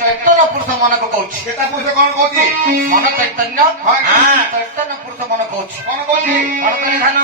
ଚୈତନ୍ୟ ପୁରୁଷ ମନକୁ କହୁଛି। କେତେ ପୁରୁଷ କଣ କହୁଛି? ମନ ଚୈତନ୍ୟ ଚୈତନ୍ୟ ପୁରୁଷ ମନ କହୁଛି। କଣ କହୁଛି? କଣ କରେ ଧାନ?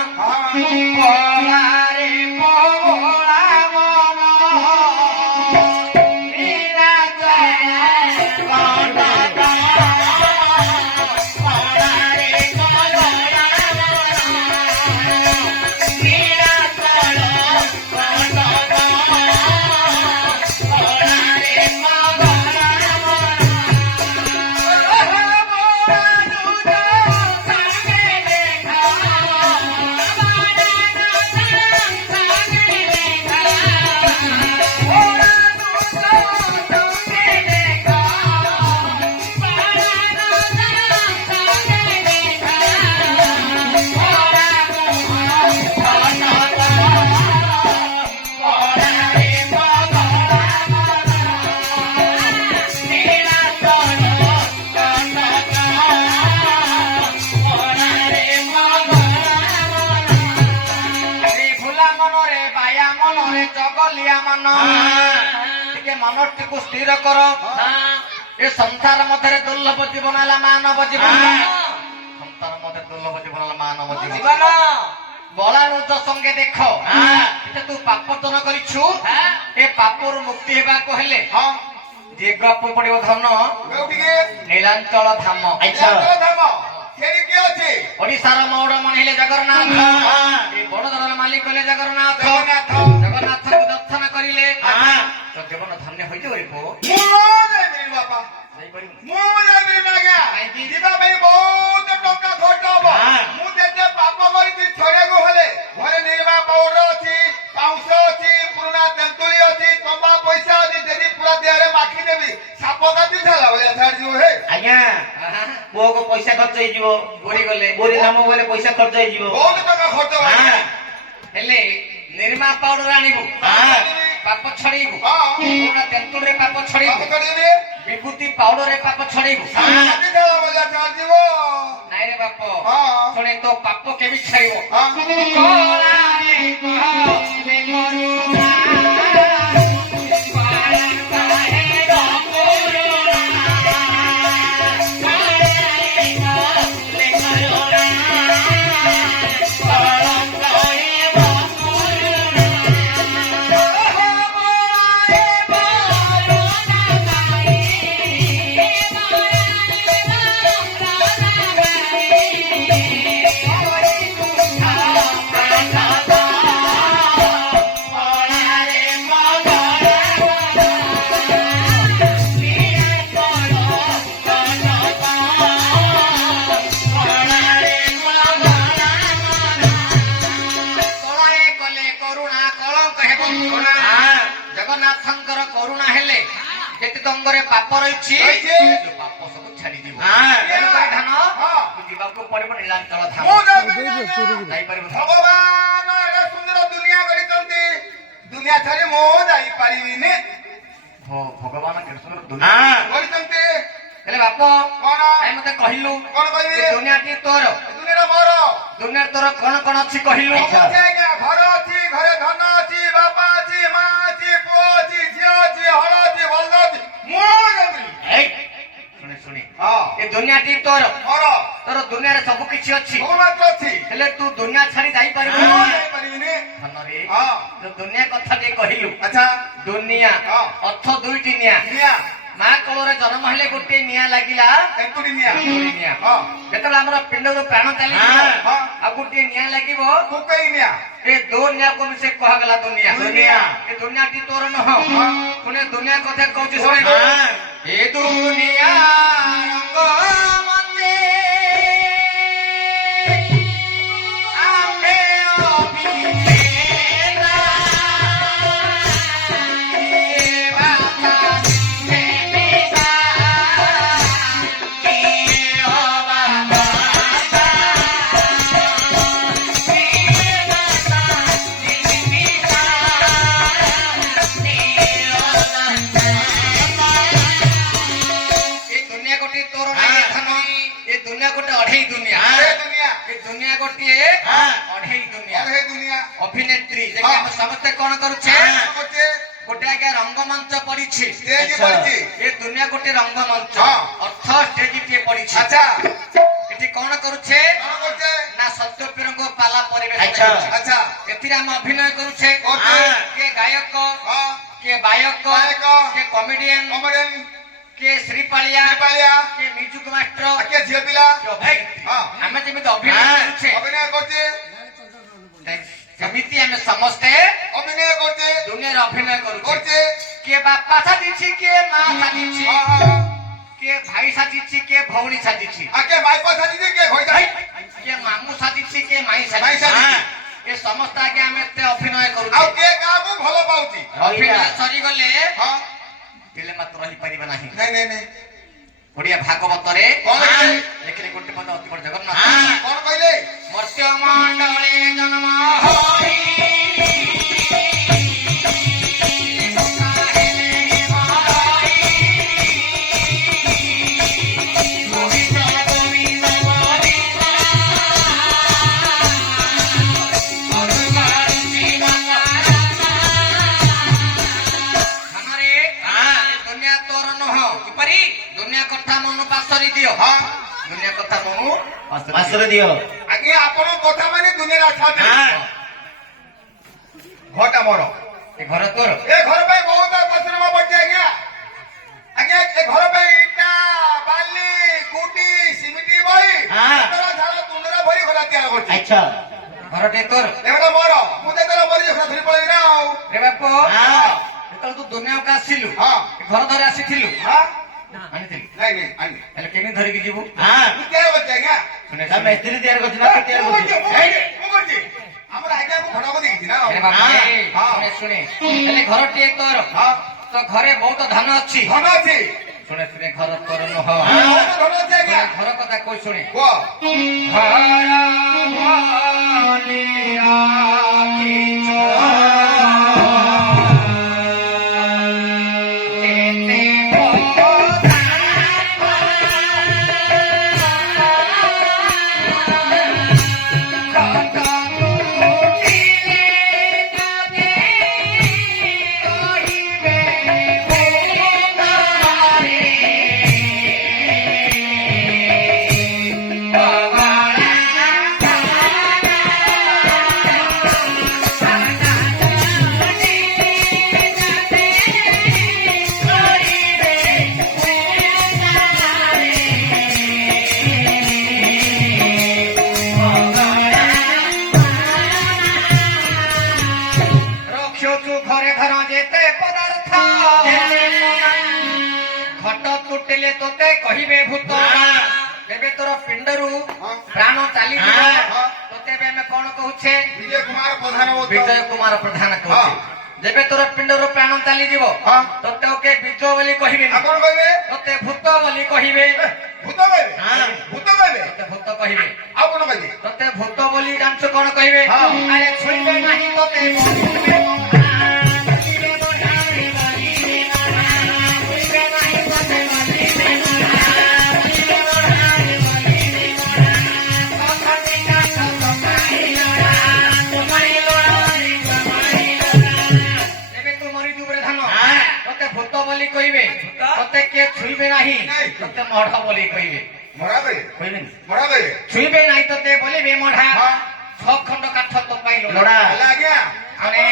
ମନଟିକୁ ସ୍ଥିର କର। ଏ ସଂସାର ମଧ୍ୟରେ ଦୁର୍ଲଭ ଜୀବନ ହେଲା ମାନବ ଜୀବନ। ସଂସାର ମଧ୍ୟରେ ଦୁର୍ଲଭ ଜୀବନ ହେଲା ମାନବ ଜୀବନ। ବଳାଳୁଜ ସଙ୍ଗେ ଦେଖ ତୁ ପାପ ତନ କରିଛୁ। ଏ ପାପରୁ ମୁକ୍ତି ହେବାକୁ ହେଲେ ଯିବାକୁ ପଡିବ ଧନ ନୀଳାଞ୍ଚଳ ଧାମ। ଓଡିଶାର ମୌଡମଣି ହେଲେ ଜଗନ୍ନାଥ। ଏ ବଡୋଦରାର ମାଲିକ ହେଲେ ଜଗନ୍ନାଥ। ଜଗନ୍ନାଥଙ୍କୁ ଦର୍ଶନ କରିଲେ ଜୀବନ ଧନ୍ୟ ହୋଇଯିବ। ବାପା ମୁଁ ଯାଇପାରିବି ଆଜ୍ଞା। ଯିବା ପାଇଁ ବହୁତ ଟଙ୍କା ଖର୍ଚ୍ଚ ହବ। ମୁଁ ଯେତେ ପାପ କରିଛି ଛଡିବାକୁ ହେଲେ ଘରେ ନିର୍ମା ପାଉଡର ଅଛି, ପାଉଁଶ ଅଛି, ପୁରୁଣା ତେନ୍ତୁଳି ଅଛି, ତମ୍ବା ପଇସା ଅଛି। ଯଦି ପୁରା ଦେହରେ ମାଖି ଦେବି ସାପ କାଟି ଥିଲା ଭଳିଆ ଛାଡିଯିବ। ହେ ଆଜ୍ଞା ପୁଅକୁ ପଇସା ଖର୍ଚ୍ଚ ହେଇଯିବ। ବୁଡି ଗଲେ ବୋରି ଧାମ ଗଲେ ପଇସା ଖର୍ଚ୍ଚ ହେଇଯିବ। ବହୁତ ଟଙ୍କା ଖର୍ଚ୍ଚ ହେଲେ ନିର୍ମା ପାଉଡର ଆଣିବୁ, ପାପ ଛଡେଇବୁ। ପୁରୁଣା ତେନ୍ତୁଳିରେ ପାପ ଛଡେଇବୁ, ବିଭୂତି ପାଉଡରରେ ପାପ ଛଡେଇବୁ। ନାଇରେ ବାପ ଶୁଣେ ତୋ ପାପ କେମିତି ଛାଡ଼ିବ? ଜଗନ୍ନାଥଙ୍କର କରୁଣା ହେଲେ ଯେତେ ତଙ୍ଗରେ ପାପ ରହିଛି ପାପ ସବୁ ଛାଡିଯିବ। ଧାନ ଯିବାକୁ ପଡିବ ନୀଳାଞ୍ଚଳ ଧାମ। ଯାଇପାରିବ ଭଗବାନ ଏଡେ ସୁନ୍ଦର ଦୁନିଆ କରିଛନ୍ତି, ଦୁନିଆ ଛାଡି ମୁଁ ଯାଇପାରିବିନି। ଭଗବାନ କେତେ ସୁନ୍ଦର ଦୁନିଆ କରିଛନ୍ତି। ହେଲେ ବାପ କଣ ମତେ କହିଲୁ? କଣ କହିବି? ଦୁନିଆଟି ତୋର, ଦୁନିଆର ମୋର। ଦୁନିଆରେ ତୋର କଣ କଣ ଅଛି କହିଲୁ? ଘର ଅଛି, ଘରେ ଧନ ଅଛି, ବାପା ଅଛି, ମା ଅଛି, ପୁଅ ଅଛି, ଝିଅ ଅଛି, ହଳ ଅଛି, ଭଲ ଅଛି। ଶୁଣି ଶୁଣି ଏ ଦୁନିଆଟି ତୋର, ତୋର ଦୁନିଆରେ ସବୁ କିଛି ଅଛି। ହେଲେ ତୁ ଦୁନିଆ ଛାଡି ଯାଇପାରିବୁନି। ଦୁନିଆ କଥା ଟିକେ କହିଲୁ। ଆଚ୍ଛା ଦୁନିଆ ଅର୍ଥ ଦୁଇଟି ନିଆଁ। ମା କୋଳରେ ଜନ୍ମ ହେଲେ ଗୋଟିଏ ନିଆଁ ଲାଗିଲା, ନିଆଁ। ଯେତେବେଳେ ଆମର ପିଣ୍ଡରୁ ପ୍ରାଣ ଚାଲିଯିବ ଆଉ ଗୋଟିଏ ନିଆଁ ଲାଗିବ, ଏ ଦୋ ନିଆଁକୁ ମିଶି କୁହାଗଲା ଦୁନିଆ। ଏ ଦୁନିଆଟି ତୋର ନୁହଁ। ପୁଣି ଦୁନିଆ କଥା କହୁଛି ଶୁଣେ। ଏ ଦୁନିଆ ରଙ୍ଗ ମତେ ଆମେ ଅଭିନେତା ଅଭିନେତ୍ରୀ ଆମେ ସମସ୍ତେ କଣ କରୁଛେ? ଗୋଟେ ଆଜ୍ଞା ରଙ୍ଗମଞ୍ଚ ପଡିଛି। ଏ ଦୁନିଆ ଗୋଟେ ରଙ୍ଗମଞ୍ଚ ହଁ। ଅର୍ଥ ଷ୍ଟେଜ ଟିଏ ପଡିଛି ଆଚ୍ଛା ଏଠି କଣ କରୁଛେ କଣ କରୁଛେ ନା ସତ୍ୟପୀରଙ୍କ ପାଲା ପରିବେଶ ଆଚ୍ଛା। କରୁଛେ। ଆଚ୍ଛା ଏଥିରେ ଆମେ ଅଭିନୟ କରୁଛେ କରୁଛେ। କିଏ ଗାୟକ ହଁ କିଏ ବାୟକ ଗାୟକ, କିଏ କମେଡିଆନ କମେଡିଆନ କିଏ ଶ୍ରୀପାଳିଆ ପାଳିଆ କିଏ ମ୍ୟୁଜିକ ମାଷ୍ଟର ଆକେ ଝିଅ ପିଲା କିଏ ଅଭିନେତ୍ରୀ। ହଁ ଆମେ ଯେମିତି ଅଭିନୟ ହଁ। କରୁଛେ ଅଭିନୟ କରୁଛେ ସେମିତି ଆମେ ସମସ୍ତେ ଅଭିନୟ କରୁଛେ ଦୁନିଆରେ ଅଭିନୟ କରୁଛେ କରୁଛେ କିଏ ବାପା ସାଜିଛି କିଏ ମା ସାଜିଛି ହଁ ହଁ କିଏ ଭାଇ ସାଜିଛି କିଏ ଭଉଣୀ ସାଜିଛି ଆକେ ମାଇପ ସାଜିଛି କିଏ ଘଇତା କିଏ ମାମୁଁ ସାଜିଛି କିଏ ମାଇଁ ମାଇଁ ସାଜିଛି ସାଜିଛି ଏ ସମସ୍ତେ ଆଗେ ଆମେ ଏତେ ଅଭିନୟ ଆଉ କରୁଛେ କିଏ କାହାକୁ ଭଲ ପାଉଛି ଅଭିନୟ ସରିଗଲେ ହଁ ଦିଲେ ମାତ୍ର ରହିପାରିବା ନାହିଁ ନାଇଁ ନାଇଁ ନାଇଁ ଓଡିଆ ଭାଗବତରେ କଣ କହିଲେ? ଲେଖିଲେ ଗୋଟେ ପଦ ଅତି ବଡ଼ ଜଗନ୍ନାଥ କଣ କହିଲେ ମର୍ତ୍ୟ ମଣ୍ଡଳେ ଜନ୍ମ ହୋଇ ଦୁନିଆ ତୋର ନୁହଁ କିପରି ଦୁନିଆ କଥା ମନୁ ପାଶରି ଦିଅ ହଁ ଦୁନିଆ କଥା ମନୁ ମାସରେ ଦିଅ ଆଜ୍ଞା ଆପଣଙ୍କ କଥା ମାନେ ଦୁନିଆରେ ଆସନ୍ତି ଘରଟା ମୋର ଏ ଘର ତୋର ଏ ଘର ପାଇଁ ବହୁତ ପରିଶ୍ରମ ପଡୁଛି ଆଜ୍ଞା ଆଜ୍ଞା ଏ ଘର ପାଇଁ ଇଟା ବାଲି କୁଟି ସିମିଟି ବହି ହଁ। ଝାଳ ତୁଣ୍ଡରେ ଭରି ଘର ତିଆରି କରୁଛି ଆଚ୍ଛା ଘରଟେ ତୋର ଏଗୁଡ଼ା ମୋର ମୁଁ ଯେତେବେଳେ ମରି ଘର ଧରି ପଳେଇବି ନା ଆଉ ରେ ବାପ ହଁ। ଯେତେବେଳେ ତୁ ଦୁନିଆକୁ ଆସିଲୁ ହଁ ଏ ଘର ଧରି ଆସିଥିଲୁ ହଁ ଆଣିଥିଲୁ ନାଇଁ ନାଇଁ ଆଣି ହେଲେ କେମିତି ଧରିକି ଯିବୁ ହଁ ମୁଁ ତିଆରି କରୁଛି ଆଜ୍ଞା ଶୁଣେ ତା ମିସ୍ତ୍ରୀ ତିଆରି କରୁଛି ନା ତିଆରି ମୁଁ କରୁଛି କରୁଛି, ମୁଁ କରୁଛି ଆମର ଆଜ୍ଞାକୁ ଭଡ଼ାକୁ ଦେଇଛି ନା ଆଉ। ଆରେ ବାପ ରେ, ହଁ। ଶୁଣେ ହେଲେ ଘରଟିଏ ତୋର ହଁ ତ ଘରେ ବହୁତ ଧନ ଅଛି ଧନ ଅଛି ଶୁଣେ ଶୁଣେ ଘର ତୋର ନୁହଁ ବହୁତ ଧନ ଅଛି ଆଜ୍ଞା ଶୁଣେ, ଘର କଥା କହି ଶୁଣେ କୁହ ଘର ଭଲିଆ କିଛି ଯେତେ ରଖିଛୁ ଘରେ ଘର ଯେତେ ପଦାର୍ଥ ଘଟ ତୁଟିଲେ ତୋତେ କହିବେ ଭୂତ ଏବେ ତୋର ପିଣ୍ଡରୁ ପ୍ରାଣ ଚାଲିଯିବ ତୋତେ ଏବେ ଆମେ କଣ କହୁଛେ ବିଜୟ କୁମାର ପ୍ରଧାନ ବିଜୟ କୁମାର ପ୍ରଧାନ କହୁଛେ ଯେବେ ତୋର ପିଣ୍ଡରୁ ପ୍ରାଣ ଚାଲିଯିବ ହଁ। ତୋତେ ଓକେ ବିଜୟ ବୋଲି କହିବେ ଆପଣ କହିବେ ତୋତେ ଭୂତ ବୋଲି କହିବେ ଭୂତ କହିବେ ହଁ। ଭୂତ କହିବେ ତୋତେ ଭୂତ କହିବେ ଆଉ କଣ କହିବେ ତୋତେ ଭୂତ ବୋଲି ଜାଣିଛୁ କଣ କହିବେ ହଁ। ଆରେ ଛୁଇଁବେ ନାହିଁ ତୋତେ ଏବେ ତୁ ମରିଯିବୁ ରେ ଧାନ ତୋତେ ଭୂତ ବୋଲି କହିବେ ତୋତେ କିଏ ଛୁଇଁବେ ନାହିଁ ତୋତେ ମଢ ବୋଲି କହିବେ ମରା କହିବେ କହିବେନି ମରା କହିବେ ଛୁଇଁବେ ନାହିଁ ତୋତେ ବୋଲିବେ ମଢା ହଁ। 6 ଖଣ୍ଡ କାଠ ତୋ ପାଇଁ ଲୋଡ଼ା। ହେଲା ଆଜ୍ଞା ଆରେ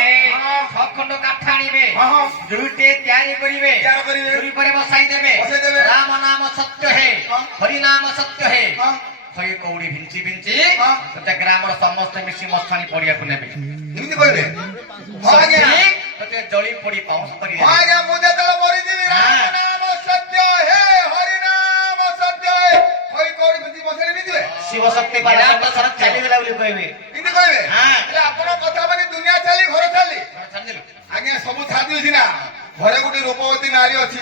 6 ଖଣ୍ଡ କାଠ ଆଣିବେ ହଁ ହଁ ଦୁଇଟେ ତିଆରି କରିବେ ତିଆରି କରିବେ। ଦୁଇ ପରେ ବସାଇ ଦେବେ ବସାଇ ଦେବେ। ରାମ ନାମ ସତ୍ୟ ହେ ହଁ। ହରି ନାମ ସତ୍ୟ ହେ ହଁ ଶହେ କଉଡ଼ି ଭିଞ୍ଚି ଭିଞ୍ଚି ହଁ। ତୋତେ ଗ୍ରାମର ସମସ୍ତେ ମିଶି ମଶାଣି ପଡିଆକୁ ନେବେ ଏମିତି କହିବେ ହଁ ଆଜ୍ଞା ସତ୍ୟ ତୋତେ ଜଳି ପଡି ପାଉଁଶ କରି ହଁ ଆଜ୍ଞା ମୁଁ ଯେତେବେଳେ ମରିଯିବି ରାମ ନାମ ସତ୍ୟ ହେ ହରି ନାମ ସତ୍ୟ ହେ ହଇ କୋଉଠି ଭିତି ବସେଇ ନେଇଯିବେ ଶିବ ଶକ୍ତି ପାରାଶକ୍ତି ସର ଚାଲିଗଲା ବୋଲି କହିବେ ଏମିତି କହିବେ ହଁ। ହେଲେ ଆପଣଙ୍କ କଥା ମାନେ ଦୁନିଆ ଚାଲି ଘର ଚାଲି ଛାଡ଼ିଦେଲୁ ଆଜ୍ଞା ସବୁ ଛାଡି ସିନା ଘରେ ଗୋଟେ ରୂପବତୀ ନାରୀ ଅଛି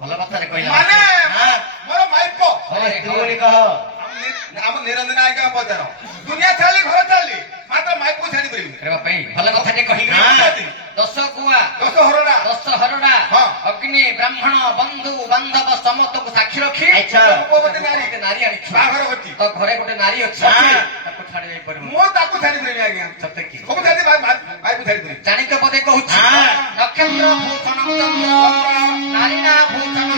ଭଲ କଥାରେ କହିଲା ମାନେ ହଁ। ମୋର ମାଇପ ସ୍ତ୍ରୀ ବୋଲି କହ ଆମ ନିରଞ୍ଜନ ଆଜ୍ଞା ପଚାର ଦୁନିଆ ଚାଲି ଘର ଚାଲି ମାତ୍ର ମାଇପକୁ ଛାଡି ପାରିବି ରେବା ପାଇଁ ଭଲ କଥାଟେ କହିଲି ହଁ। 10 କୁଆ ଦଶ ହରଡ଼ା 10 ହରଡ଼ା ହଁ। ଅଗ୍ନି ବ୍ରାହ୍ମଣ ବନ୍ଧୁ ବାନ୍ଧବ ସମସ୍ତଙ୍କୁ ସାକ୍ଷୀ ରଖି ଆଚ୍ଛା। ରୂପବତୀ ନାରୀ ଗୋଟେ ନାରୀ ଆଣିଛୁ ବାହାଘର କରିଛି ତ ଘରେ ଗୋଟେ ନାରୀ ଅଛି ହଁ। ତାକୁ ଛାଡି ଯାଇ ପାରିବୁ ମୁଁ ତାକୁ ଛାଡି ପାରିବି ଆଜ୍ଞା ସତ୍ୟ କି ସବୁ ଛାଡି ଭାଇକୁ ଛାଡି ପାରିବି ଜାଣିତ ପଦେ କହୁଛି ହଁ। ନକ୍ଷତ୍ର ଭୂଷଣ ଚନ୍ଦ୍ର ନାରୀ ନା ଭୂଷଣ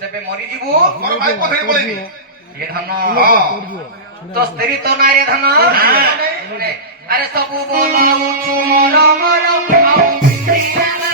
ଯେବେ ମରିଯିବୁ ମୋର ଭାଇ ପଥରେ ପଳେଇବି ଏ ଧନ ହଁ তো স্ত্রী তো নাই রে ধন শুনে, আরে সবু বলাউছু মর মর আউ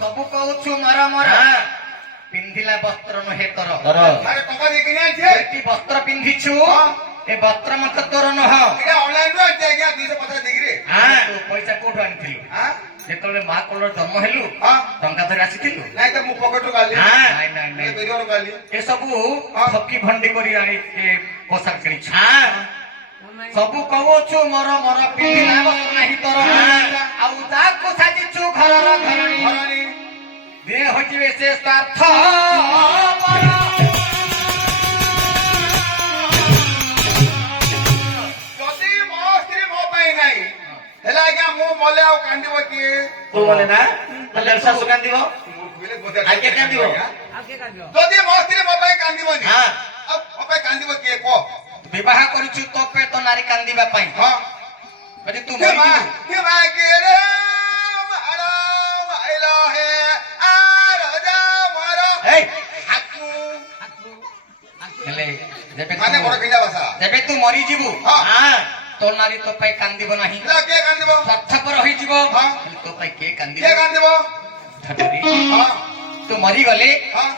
সবু কହୁছু মর মর পিন্ধিলা বস্ত্র নহে তোর ধর আরে টাকা দিয়ে কিনে আনছে এটি বস্ত্র পিন্ধিছু এ বস্ত্র মত তোর নহ এটা অনলাইন ରୁ ଆଣିছে ଆଜ୍ଞା 250 ଦେଇକିରି ତୁ ପଇସା କୋଉଠୁ ଆଣିଥିଲୁ ହଁ ଯେତେବେଳେ ମା କୋଳରେ ଜନ୍ମ ହେଲୁ ହଁ ଟଙ୍କା ଧରି ଆସିଥିଲୁ ନାଇଁ ତ ମୁଁ ପକେଟରୁ କାଲି ନାଇଁ ନାଇଁ ନାଇଁ ବେରିୟରୁ କାଲି ଏସବୁ ଠକି ଭଣ୍ଡି କରି ଆଣି ଏ ପୋଷାକ କିଣିଛୁ হ্যাঁ ସବୁ କହୁଛୁ ମର ମର ପିନ୍ଧିଲା ବସ୍ତ୍ର ନାହିଁ ତୋର ଆଉ ଯାହାକୁ ସାଜିଛୁ ଘରର ଘରଣୀ ଘରଣୀ ଦିନେ ହଜିବେ ସେ ସ୍ୱାର୍ଥ ଯଦି ମୋ ସ୍ତ୍ରୀ ମୋ ପାଇଁ ନାହିଁ ହେଲେ ଆଜ୍ଞା ମୁଁ ମଲେ ଆଉ କାନ୍ଦିବ କିଏ ତୁ বলে না তাহলে শাশু কান্দিব ମୁଁ କହିଲେ ବୋଧେ ଆଜ୍ଞା କାନ୍ଦିବ। ଯଦି ମୋ ସ୍ତ୍ରୀ ମୋ ପାଇଁ କାନ୍ଦିବନି হ্যাঁ ଆଉ ମୋ ପାଇଁ କାନ୍ଦିବ କିଏ କହ ବିବାହ କରିଛୁ ତୋ ପାଇଁ ତ ନାରୀ କାନ୍ଦିବା ପାଇଁ ହଁ ଯଦି ତୁ के मां ମରିଯିବୁ के मां के रे मारा माइला है आरजा मारा এই हाकू ହେଲେ ଯେବେ माने बड़ किंडा भाषा ଯେବେ ତୁ ମରିଯିବୁ हां হ্যাঁ ତୋ ନାରୀ ତୋ ପାଇଁ କାନ୍ଦିବ ନାହିଁ ला के कांदिबो ସ୍ୱାର୍ଥପର ହେଇଯିବ ହଁ। ହେଲେ ତୋ ପାଇଁ କିଏ के କାନ୍ଦିବ कांदिबो ଠାକୁରୀ, हां ତୁ ମରିଗଲେ हां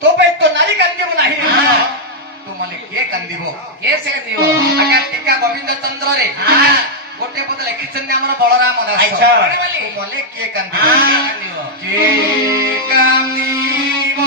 ତୋ ପାଇଁ ତୋ ନାରୀ କାନ୍ଦିବ ନାହିଁ ହଁ। ତୁ ମଲେ କିଏ କାନ୍ଦିବ କିଏ ସେ କାନ୍ଦିବ ଆଜ୍ଞା ଟୀକା ଗୋବିନ୍ଦ ଚନ୍ଦ୍ରରେ ଗୋଟେ ପଦ ଲେଖିଛନ୍ତି ଆମର ବଳରାମ ଦାସ ଆଚ୍ଛା। ତୁ ମଲେ କିଏ କାନ୍ଦିବ ହଁ। କିଏ କାନ୍ଦିବ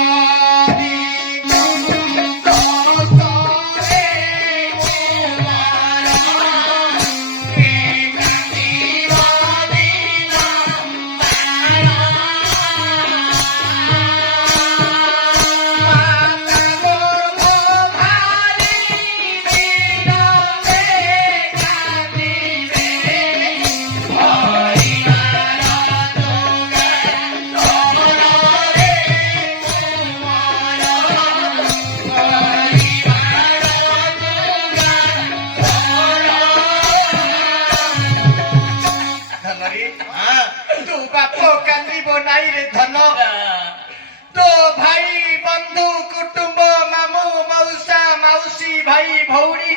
ଧନରେ হ্যাঁ ତୁ ବାପ କାନ୍ଦିବ ନାଇଁ ରେ ଧନ ତୋ ଭାଇ ବନ୍ଧୁ କୁଟୁମ୍ବ ମାମୁଁ ମାଉସା ମାଉସୀ ଭାଇ ଭଉଣୀ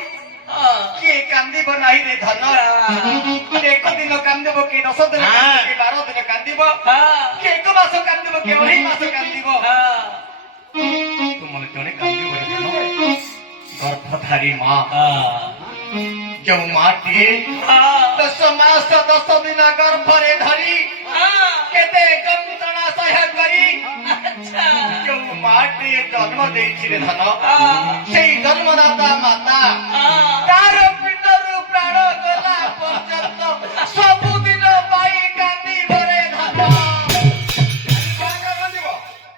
କିଏ କାନ୍ଦିବ ନାହିଁ ରେ ଧନ କିଏ 1 ଦିନ କାନ୍ଦିବ କିଏ 10 ଦିନ କାନ୍ଦିବ କିଏ 12 ଦିନ କାନ୍ଦିବ କିଏ 1 ମାସ କାନ୍ଦିବ କିଏ 2.5 ମାସ କାନ୍ଦିବ ତୁ ମନେ ଜଣେ କାନ୍ଦିବ ରେ ଧନ ଗର୍ଭଧାରୀ ମା କେଉଁ ମାଟିଏ 10 ମାସ 10 ଦିନ ଗର୍ଭରେ ଧରି କେତେ ଯନ୍ତ୍ରଣା ସହ୍ୟ କରି କେଉଁ ମାଟିଏ ଜନ୍ମ ଦେଇଛି ରେ ଧନ ସେଇ ଜନ୍ମଦାତା ମାତା ତାର ପିଣ୍ଡରୁ ପ୍ରାଣ ଗଲା ପର୍ଯ୍ୟନ୍ତ ସବୁଦିନ ପାଇଁ କାନ୍ଦିବ ରେ ଧନ କାକା କାନ୍ଦିବ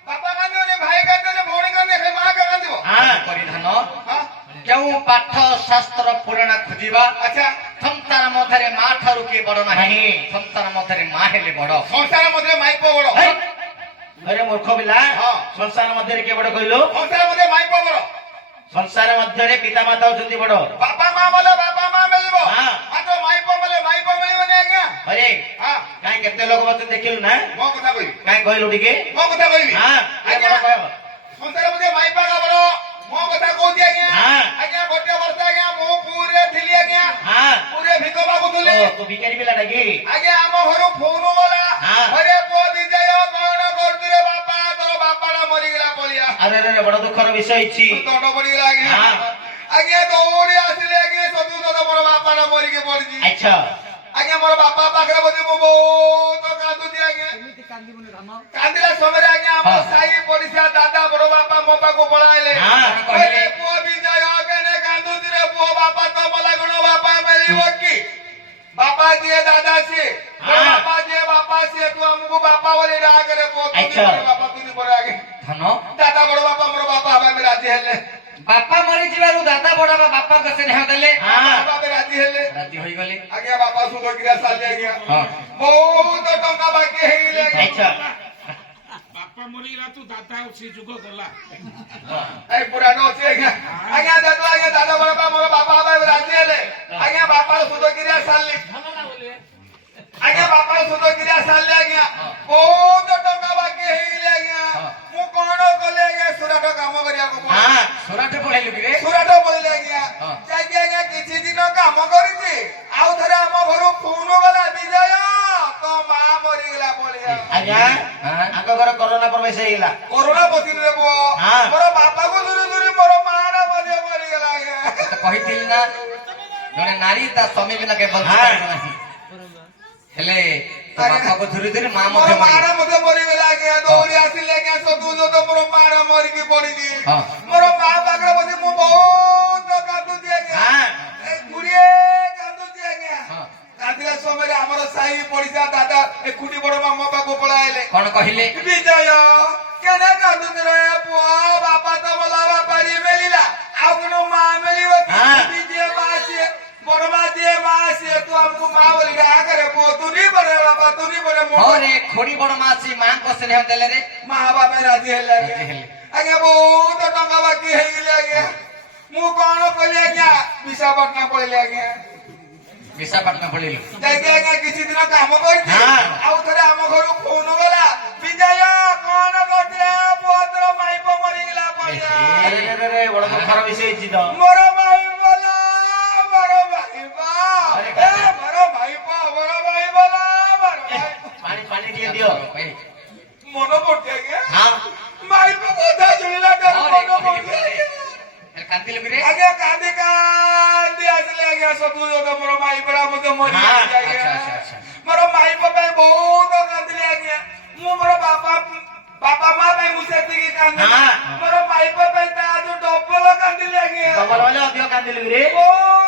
ବାପା କାନ୍ଦିବନି ଭାଇ କାନ୍ଦିବନି ଭଉଣୀ କାନ୍ଦିବ ସେ ମାଁ କାନ୍ଦିବ হ্যাঁ କରି ଧନ ହଁ କେଉଁ ପାଠ ଶାସ୍ତ୍ର ପୁରାଣ ଖୋଜିବା ଆଚ୍ଛା ସଂସାର ମଧ୍ୟରେ ମା ଠାରୁ କିଏ ବଡ ନାହିଁ ନାହିଁ। ସଂସାର ମଧ୍ୟରେ ମା ହେଲେ ବଡ ସଂସାର ମଧ୍ୟରେ ମାଇପ ବଡ এই, আরে মূর্খ পিলা হ্যাঁ। সংসার মধ্যে কে বড় কইলো ସଂସାର ମଧ୍ୟରେ ମାଇପ ବଡ ସଂସାର ମଧ୍ୟରେ ପିତା ମାତା ହଉଛନ୍ତି ବଡ ବାପା ମା ମଲେ ବାପା ମା ମିଳିବ ହଁ। ମାତ୍ର ମାଇପ ମଲେ ମାଇପ ମିଳିବନି ଆଜ୍ଞା ଆରେ ହଁ କାଇଁ କେତେ ଲୋକ ବଚନ ଦେଖିଲୁ ନା ମୋ କଥା କହିବି କାଇଁ କହିଲୁ ଟିକେ ମୋ କଥା କହିବି ହଁ କିଏ ଆଜ୍ଞା ବଡ କହିବ ସଂସାର ମଧ୍ୟରେ ମାଇପ ବଡ ମୋ କଥା କହୁଛି ଆଜ୍ଞା ହଁ। ଆଜ୍ଞା ଗୋଟେ ବର୍ଷ ଆଜ୍ଞା ମୁଁ ପୁରୀରେ ଥିଲି ଆଜ୍ଞା ହଁ ପୁରୀରେ ଭିକ ମାଗୁଥିଲି ଓ ତୁ ଭିକାରୀ ପିଲାଟା କି ଆଜ୍ଞା ଆମ ଘରୁ ଫୋନ ଗଲା ହଁ। ଘରେ ପୁଅ ବିଜୟ କଣ କରୁଥିଲେ ବାପା ତୋର ବାପାଟା ମରିଗଲା ପଳିଆ ଆରେ ଆରେ ବଡ ଦୁଃଖର ବିଷୟ ହେଇଛି ଦଣ୍ଡ ପଡିଗଲା ଆଜ୍ଞା ହଁ। ଆଜ୍ଞା ଦୌଡି ଆସିଲେ ଆଜ୍ଞା ସବୁ ମୋର ବାପାଟା ମରିକି ପଡିଛି ଆଚ୍ଛା ଆଜ୍ଞା ମୋର ବାପା ପାଖରେ ବସି ମୁଁ ବହୁତ କାନ୍ଦୁଛି ଆଜ୍ଞା କାନ୍ଦିଲା ସମୟରେ ଆଜ୍ଞା ଆମ ହଁ। ସାହି ପଡିଶା ଦାଦା ବଡ ବାପା ମୋ ପାଖକୁ ପଳାଇଲେ ହଁ, କହିଲେ ପୁଅ ବିଜୟ କେନେ କାନ୍ଦୁଛି ରେ ପୁଅ ବାପା ତ ମଲା ଗୁଣ ବାପା ମିଳିବ କି ବାପା ଯିଏ ଦାଦା ସିଏ ହଁ। ବାପା ଯିଏ ବାପା ସିଏ ତୁ ଆମକୁ ବାପା ବୋଲି ଡାକରେ ପୁଅ ତୁ ଆଚ୍ଛା। ବାପା ତୁ ପଡେ ଆଜ୍ଞା ଧନ ଦାଦା ବଡ ବଡ ବାପାଙ୍କ ସେ ନେହ ଦେଲେ ବାପା ରାଜି ହେଲେ ରାଜି ହୋଇଗଲେ ଆଜ୍ଞା ବାପା ସୁଧ କିରା ସାରିଲେ ଆଜ୍ଞା ହଁ ବହୁତ ଟଙ୍କା ବାକି ହେଇଗଲେ ଆଚ୍ଛା ବାପା ମରିଗଲା ତୁ ଦାଦା ଆଉ ସେ ଯୁଗ ଗଲା এই পুরানো আছে আজ্ঞা আজ্ঞা দাদা আজ্ঞা দাদা বাবা মোর বাবা বাবা রাজি হেলে আজ্ঞা বাপার সুদ কিরিয়া সারলি আজ্ঞা বাপার সুদ কিরিয়া সারলে আজ্ঞা বহুত টঙ্কা বাকি হেইলে আজ্ঞা মু কোন কলে আজ্ঞা সুরাট কাম করিয়া কো হ্যাঁ ସୁରାଟ ପଳେଇଲୁ କିରେ ସୁରାଟ বললে আজ্ঞা যাইকি আজ্ঞা কিছু দিন কাম করিছি আউ ধরে আম ঘরু ফোন গলা বিজয় তো মা মরি গলা বলিয়া ଆଜ୍ଞା ଆଙ୍କ ଘର କରୋନା ପ୍ରବେଶ ହେଇଗଲା করোনা বসিন দেব হ্যাঁ। মোর বাপা কো দূরে ଦୂରେ ମୋର ମାରା ମଧ୍ୟ ମରିଗଲା ଆଜ୍ଞା ତ କହିଥିଲି ନା ଜଣେ ନାରୀ ତା ସ୍ୱାମୀ ବିନା କେବେ ବଞ୍ଚି ହଁ। ପାରିବ ନାହିଁ ହେଲେ ତୋ ବାପାକୁ ଧୀରେ ଧୀରେ ମା ମୋର ମଧ୍ୟ ମାରା ମଧ୍ୟ ମରିଗଲା ଆଜ୍ଞା ଦୌଡ଼ି ଆସିଲେ ଆଜ୍ଞା ସତୁଜ ତ ମୋର ମାରା ମରିକି ପଡିଛି ହଁ। ମୋର ମା ପାଖରେ ବସି ମୁଁ ବହୁତ କାନ୍ଦୁଛି ଆଜ୍ଞା ହଁ। ଗୁଡିଏ କାନ୍ଦୁଛି ଆଜ୍ଞା ହଁ। କାନ୍ଦିଲା ସମୟରେ ଆମର ସାହି ପଡିଶା ଦାଦା ଏକୁଟି ବଡ ମା ମୋ ପାଖକୁ ପଳାଇଲେ କଣ କହିଲେ ବିଜୟ କେନେ କାନ୍ଦୁଛୁ ରେ ପୁଅ ବାପା ତ ବୋଲା ବାପା ମେଲିଲା ଆଉ କଣ ମା ମିଳିବ କି ହଁ। ଯିଏ ମା ସିଏ ବଡ ମା ଯିଏ ମା ସିଏ ତୁ ଆମକୁ ମା ବୋଲି ଡାକରେ ପୁଅ ତୁ ନି ବଡ ବାପା ତୁ ନି ବଡ ମୋ ହଁ ରେ ଖୋଡି ବଡ ମାସି ମାଙ୍କ ସ୍ନେହ ଦେଲେ ରେ ମା ବାପା ରାଜି ହେଲେ ରାଜି ଆଜ୍ଞା ହେଲେ। ଆଜ୍ଞା ବହୁତ ଟଙ୍କା ବାକି ହେଇଗଲେ ଆଜ୍ଞା ମୁଁ କଣ କଲି ଆଜ୍ଞା ବିଶାଖାପାଟଣା ପଳେଇଲି ଆଜ୍ଞା ବିଶାଖାପାଟଣା ପଳେଇଲୁ ଯାଇକି ଆଜ୍ଞା କିଛି ଦିନ କାମ କରିଛି ହଁ। ଆଉ ଥରେ ଆମ ଘରକୁ ଫୋନ ଗଲା ବିଜୟ କଣ କରିଥିଲେ ପୁଅ ତୋର ମାଇପ ମରିଗଲା ପଳିଆ ଆରେ ରେ ରେ ବଡ ଦୁଃଖର ବିଷୟ ହେଇଛି ତ ମୋର ଭାଇ ବୋଲା ମୋର ଭାଇପ ଏ ମୋର ଭାଇପ ମୋର ଭାଇ ବୋଲା ମୋର ଭାଇ ପାଣି ପାଣି ଟିକେ ଦିଅ ମନ ପଡୁଛି ଆଜ୍ଞା ହଁ ମାଇପ କଥା ଶୁଣିଲା ତାର ମନ ପଡୁଛି କାନ୍ଦିଲୁ କିରେ ଆଜ୍ଞା କାନ୍ଦି କାନ୍ଦି ଆସିଲେ ଆଜ୍ଞା ସତୁଜ ମୋର ମାଇ ପରା ମଧ୍ୟ ମରିଯାଇଛି ଆଜ୍ଞା ଆଚ୍ଛା, ଆଚ୍ଛା, ଆଚ୍ଛା। ମୋର ମାଇପ ପାଇଁ ବହୁତ କାନ୍ଦିଲି ଆଜ୍ଞା ମୁଁ ମୋର ବାପା ମା ପାଇଁ ମୁଁ ସେତିକି କାନ୍ଦିଲି ହଁ। ମୋର ମାଇପ ପାଇଁ ତା ଯୋଉ ଡବଲ କାନ୍ଦିଲି ଆଜ୍ଞା ତମର ବୋଲେ ଅଧିକ କାନ୍ଦିଲୁ କିରେ ବହୁତ